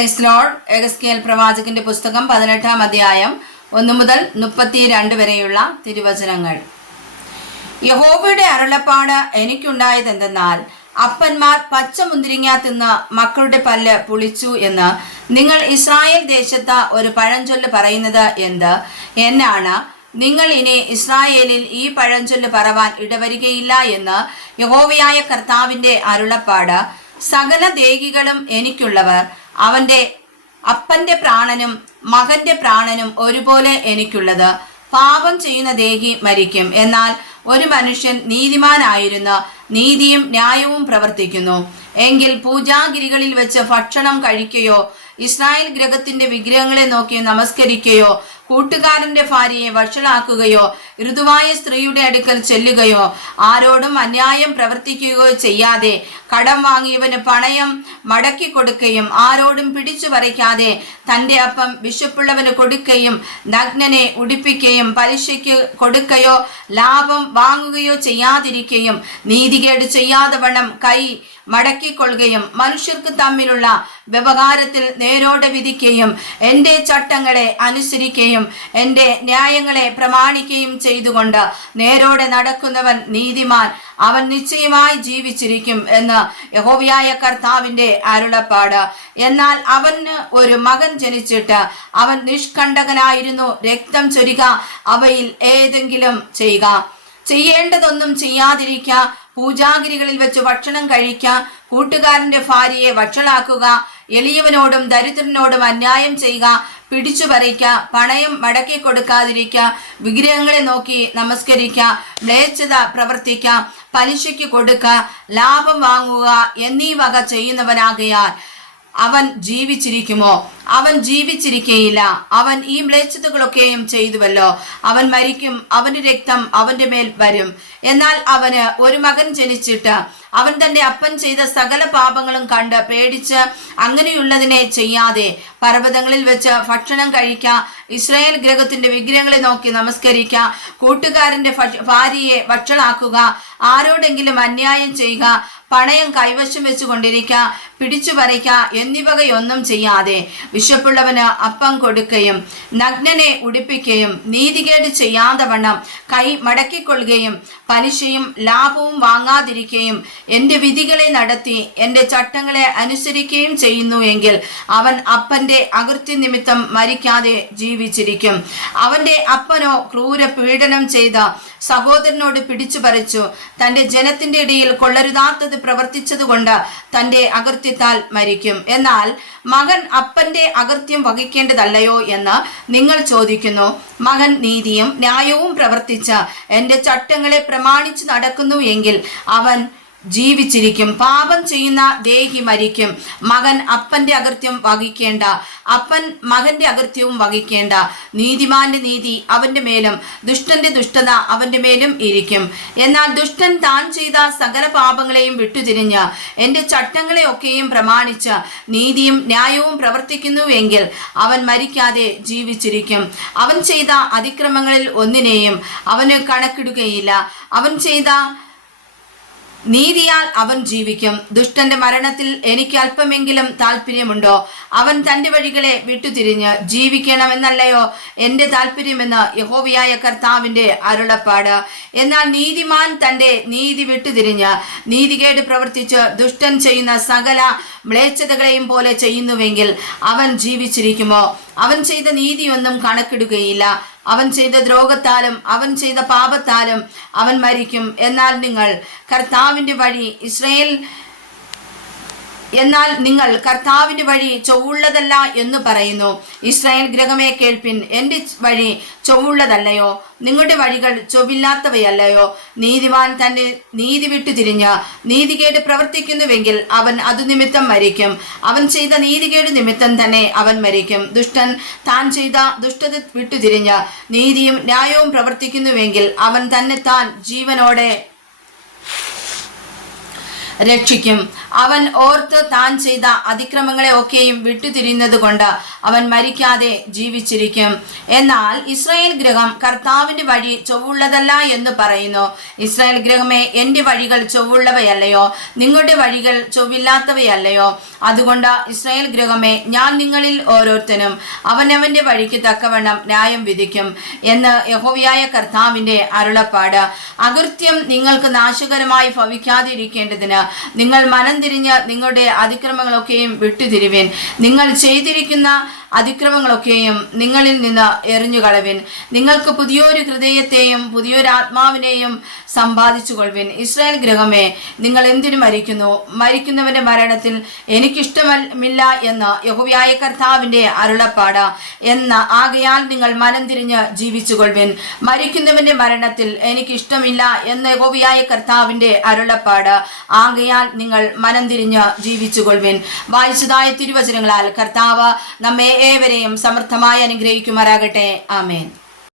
Praise Lord. എഗസ്കേൽ പ്രവാചകന്റെ പുസ്തകം 18-ാം അധ്യായം 1 മുതൽ 32 വരെയുള്ള തിരുവചനങ്ങൾ. യഹോവയുടെ അരുളപ്പാട് എനിക്കുണ്ടായതെന്തെന്നാൽ, അപ്പന്മാർ പച്ച മുന്തിരിങ്ങ തിന്ന് മക്കളുടെ പല്ല് പുളിച്ചു എന്ന് നിങ്ങൾ ഇസ്രായേൽ ദേശത്ത് ഒരു പഴഞ്ചൊല്ല് പറയുന്നത് എന്ത്? എന്നാണ് നിങ്ങൾ ഇനി ഇസ്രായേലിൽ ഈ പഴഞ്ചൊല്ല് പറവാൻ ഇടവരികയില്ല എന്ന് യഹോവയായ കർത്താവിന്റെ അരുളപ്പാട്. സകല ദേഹികളും എനിക്കുള്ളവർ, അവന്റെ അപ്പന്റെ പ്രാണനും മകന്റെ പ്രാണനും ഒരുപോലെ എനിക്കുള്ളത്. പാപം ചെയ്യുന്ന ദേഹി മരിക്കും, എന്നാൽ ഒരു മനുഷ്യൻ നീതിമാനായിരുന്ന നീതിയും ന്യായവും പ്രവർത്തിക്കുന്നു എങ്കിൽ പൂജാഗിരികളിൽ വെച്ച് ഭക്ഷണം കഴിക്കുകയോ ഇസ്രായേൽ ഗൃഹത്തിന്റെ വിഗ്രഹങ്ങളെ നോക്കി നമസ്കരിക്കുകയോ കൂട്ടുകാരന്റെ ഭാര്യയെ വഷളാക്കുകയോ ഋതുവായ സ്ത്രീയുടെ അടുക്കൽ ചെല്ലുകയോ ആരോടും അന്യായം പ്രവർത്തിക്കുകയോ ചെയ്യാതെ കടം വാങ്ങിയവന് പണയം മടക്കി കൊടുക്കുകയും ആരോടും പിടിച്ചു പറിക്കാതെ തന്റെ അപ്പം വിശപ്പുള്ളവന് കൊടുക്കുകയും നഗ്നനെ ഉടുപ്പിക്കുകയും പലിശയ്ക്ക് കൊടുക്കുകയോ ലാഭം വാങ്ങുകയോ ചെയ്യാതിരിക്കുകയും നീതികേട് ചെയ്യാതെ വണ്ണം കൈ മടക്കിക്കൊള്ളുകയും മനുഷ്യർക്ക് തമ്മിലുള്ള വ്യവഹാരത്തിൽ നേരോടെ വിധിക്കുകയും എൻ്റെ ചട്ടങ്ങളെ അനുസരിക്കുകയും എൻ്റെ ന്യായങ്ങളെ പ്രമാണിക്കുകയും ചെയ്തുകൊണ്ട് നേരോടെ നടക്കുന്നവൻ നീതിമാൻ, അവൻ നിശ്ചയമായി ജീവിച്ചിരിക്കും എന്ന് യഹോവയായ കർത്താവിന്റെ അരുളപ്പാട്. എന്നാൽ അവന് ഒരു മകൻ ജനിച്ചിട്ട് അവൻ നിഷ്കണ്ടകനായിരുന്നു. രക്തം ചൊരിക, അവയിൽ ഏതെങ്കിലും ചെയ്യുക, ചെയ്യേണ്ടതൊന്നും ചെയ്യാതിരിക്ക, പൂജാഗിരികളിൽ വെച്ച് ഭക്ഷണം കഴിക്ക, കൂട്ടുകാരന്റെ ഭാര്യയെ വഷളാക്കുക, എളിയവനോടും ദരിദ്രനോടും അന്യായം ചെയ്യുക, പിടിച്ചു പറിക്ക, പണയം മടക്കി കൊടുക്കാതിരിക്ക, വിഗ്രഹങ്ങളെ നോക്കി നമസ്കരിക്ക, മ്ലേച്ഛത പ്രവർത്തിക്ക, പലിശയ്ക്ക് കൊടുക്ക, ലാഭം വാങ്ങുക എന്നീ വക ചെയ്യുന്നവനാകയാൽ അവൻ ജീവിച്ചിരിക്കുമോ? അവൻ ജീവിച്ചിരിക്കയില്ല. അവൻ ഈ മ്ലേച്ഛതകളൊക്കെയും ചെയ്തുവല്ലോ. അവൻ മരിക്കും, അവന്റെ രക്തം അവന്റെ മേൽ വരും. എന്നാൽ അവന് ഒരു മകൻ ജനിച്ചിട്ട് അവൻ തന്റെ അപ്പൻ ചെയ്ത സകല പാപങ്ങളും കണ്ട് പേടിച്ച് അങ്ങനെയുള്ളതിനെ ചെയ്യാതെ പർവ്വതങ്ങളിൽ വെച്ച് ഭക്ഷണം കഴിക്ക, ഇസ്രായേൽ ഗൃഹത്തിന്റെ വിഗ്രഹങ്ങളെ നോക്കി നമസ്കരിക്ക, കൂട്ടുകാരന്റെ ഭാര്യയെ വഷളാക്കുക, ആരോടെങ്കിലും അന്യായം ചെയ്യുക, പണയം കൈവശം വെച്ചു കൊണ്ടിരിക്ക, പിടിച്ചു പറിക്ക എന്നിവകയൊന്നും ചെയ്യാതെ വിശപ്പുള്ളവന് അപ്പം കൊടുക്കുകയും നഗ്നനെ ഉടുപ്പിക്കുകയും നീതികേട് ചെയ്യാതെ വണ്ണം കൈ മടക്കിക്കൊള്ളുകയും പലിശയും ലാഭവും വാങ്ങാതിരിക്കുകയും എൻ്റെ വിധികളെ നടത്തി എൻ്റെ ചട്ടങ്ങളെ അനുസരിക്കുകയും ചെയ്യുന്നു എങ്കിൽ അവൻ അപ്പന്റെ അകൃത്യ നിമിത്തം മരിക്കാതെ ജീവിച്ചിരിക്കും. അവന്റെ അപ്പനോ ക്രൂര പീഡനം ചെയ്ത സഹോദരനോട് പിടിച്ചു പറിച്ചു തന്റെ ജനത്തിന്റെ ഇടയിൽ കൊള്ളരുതാത്തത് പ്രവർത്തിച്ചതുകൊണ്ട് തന്റെ അകൃത്യത്താൽ മരിക്കും. എന്നാൽ മകൻ അപ്പന്റെ അകൃത്യം വഹിക്കേണ്ടതല്ലയോ എന്ന് നിങ്ങൾ ചോദിക്കുന്നു. മകൻ നീതിയും ന്യായവും പ്രവർത്തിച്ച് എൻ്റെ ചട്ടങ്ങളെ പ്രമാണിച്ചു നടക്കുന്നു എങ്കിൽ അവൻ ജീവിച്ചിരിക്കും. പാപം ചെയ്യുന്ന ദേഹി മരിക്കും. മകൻ അപ്പന്റെ അകൃത്യം വഹിക്കേണ്ട, അപ്പൻ മകന്റെ അകൃത്യവും വഹിക്കേണ്ട. നീതിമാന്റെ നീതി അവന്റെ മേലും ദുഷ്ടന്റെ ദുഷ്ടത അവന്റെ മേലും ഇരിക്കും. എന്നാൽ ദുഷ്ടൻ താൻ ചെയ്ത സകല പാപങ്ങളെയും വിട്ടുതിരിഞ്ഞ് എൻ്റെ ചട്ടങ്ങളെ ഒക്കെയും പ്രമാണിച്ച് നീതിയും ന്യായവും പ്രവർത്തിക്കുന്നുവെങ്കിൽ അവൻ മരിക്കാതെ ജീവിച്ചിരിക്കും. അവൻ ചെയ്ത അതിക്രമങ്ങളിൽ ഒന്നിനെയും അവന് കണക്കിടുകയില്ല. അവൻ ചെയ്ത നീതിയാൽ അവൻ ജീവിക്കും. ദുഷ്ടന്റെ മരണത്തിൽ എനിക്ക് അല്പമെങ്കിലും താല്പര്യമുണ്ടോ? അവൻ തന്റെ വഴികളെ വിട്ടുതിരിഞ്ഞ് ജീവിക്കണമെന്നല്ലയോ എൻ്റെ താല്പര്യമെന്ന് യഹോവയായ കർത്താവിന്റെ അരുളപ്പാട്. എന്നാൽ നീതിമാൻ തന്റെ നീതി വിട്ടുതിരിഞ്ഞ് നീതികേട് പ്രവർത്തിച്ച് ദുഷ്ടൻ ചെയ്യുന്ന സകല മ്ലേച്ഛതകളെയും പോലെ ചെയ്യുന്നുവെങ്കിൽ അവൻ ജീവിച്ചിരിക്കുമോ? അവൻ ചെയ്ത നീതിയൊന്നും കണക്കിടുകയില്ല. അവൻ ചെയ്ത ദ്രോഹത്താലും അവൻ ചെയ്ത പാപത്താലും അവൻ മരിക്കും. എന്നാൽ നിങ്ങൾ കർത്താവിന്റെ വഴി ചൊവ്വുള്ളതല്ല എന്ന് പറയുന്നു. ഇസ്രായേൽ ഗൃഹമേ കേൾപ്പിൻ, എൻ്റെ വഴി ചൊവ്വുള്ളതല്ലയോ? നിങ്ങളുടെ വഴികൾ ചൊവ്വില്ലാത്തവയല്ലയോ? നീതിമാൻ തന്റെ നീതി വിട്ടുതിരിഞ്ഞ് നീതികേട് പ്രവർത്തിക്കുന്നുവെങ്കിൽ അവൻ അതു നിമിത്തം മരിക്കും. അവൻ ചെയ്ത നീതികേട് നിമിത്തം തന്നെ അവൻ മരിക്കും. ദുഷ്ടൻ താൻ ചെയ്ത ദുഷ്ടത വിട്ടുതിരിഞ്ഞ് നീതിയും ന്യായവും പ്രവർത്തിക്കുന്നുവെങ്കിൽ അവൻ തന്നെ താൻ ജീവനോടെ രക്ഷിക്കും. അവൻ ഓർത്ത് താൻ ചെയ്ത അതിക്രമങ്ങളെ ഒക്കെയും വിട്ടുതിരിയുന്നത് കൊണ്ട് അവൻ മരിക്കാതെ ജീവിച്ചിരിക്കും. എന്നാൽ ഇസ്രായേൽ ഗൃഹം കർത്താവിന്റെ വഴി ചൊവ്വുള്ളതല്ല എന്ന് പറയുന്നു. ഇസ്രായേൽ ഗൃഹമേ, എൻ്റെ വഴികൾ ചൊവ്വുള്ളവയല്ലയോ? നിങ്ങളുടെ വഴികൾ ചൊവ്വില്ലാത്തവയല്ലയോ? അതുകൊണ്ട് ഇസ്രായേൽ ഗൃഹമേ, ഞാൻ നിങ്ങളിൽ ഓരോരുത്തനും അവനവന്റെ വഴിക്ക് തക്കവണ്ണം ന്യായം വിധിക്കും എന്ന് യഹോവയായ കർത്താവിന്റെ അരുളപ്പാട്. അകൃത്യം നിങ്ങൾക്ക് നാശകരമായി ഭവിക്കാതിരിക്കേണ്ടതിന് നിങ്ങൾ മനം തിരിഞ്ഞ് നിങ്ങളുടെ അതിക്രമങ്ങളൊക്കെയും വിട്ടുതിരിവിൻ. നിങ്ങൾ ചെയ്തിരിക്കുന്ന അതിക്രമങ്ങളൊക്കെയും നിങ്ങളിൽ നിന്ന് എറിഞ്ഞുകളവിൻ. നിങ്ങൾക്ക് പുതിയൊരു ഹൃദയത്തെയും പുതിയൊരു ആത്മാവിനെയും സമ്പാദിച്ചു കൊള്ളുവിൻ. ഇസ്രായേൽ ഗൃഹമേ, നിങ്ങൾ എന്തിനു മരിക്കുന്നു? മരിക്കുന്നവന്റെ മരണത്തിൽ എനിക്കിഷ്ടമില്ല എന്ന് യഹോവയായ കർത്താവിന്റെ അരുളപ്പാട്. ആകയാൽ നിങ്ങൾ മനം തിരിഞ്ഞ് ജീവിച്ചു കൊള്ളുവിൻ. മരിക്കുന്നവന്റെ മരണത്തിൽ എനിക്കിഷ്ടമില്ല എന്ന് യഹോവയായ കർത്താവിന്റെ അരുളപ്പാട്. ആകയാൽ നിങ്ങൾ മനം തിരിഞ്ഞ് ജീവിച്ചു കൊള്ളുവിൻ. വായിച്ചതായ തിരുവചനങ്ങളാൽ കർത്താവ് നമ്മെ ഏവരെയും സമർത്ഥമായി അനുഗ്രഹിക്കുമാറാകട്ടെ. ആമേൻ.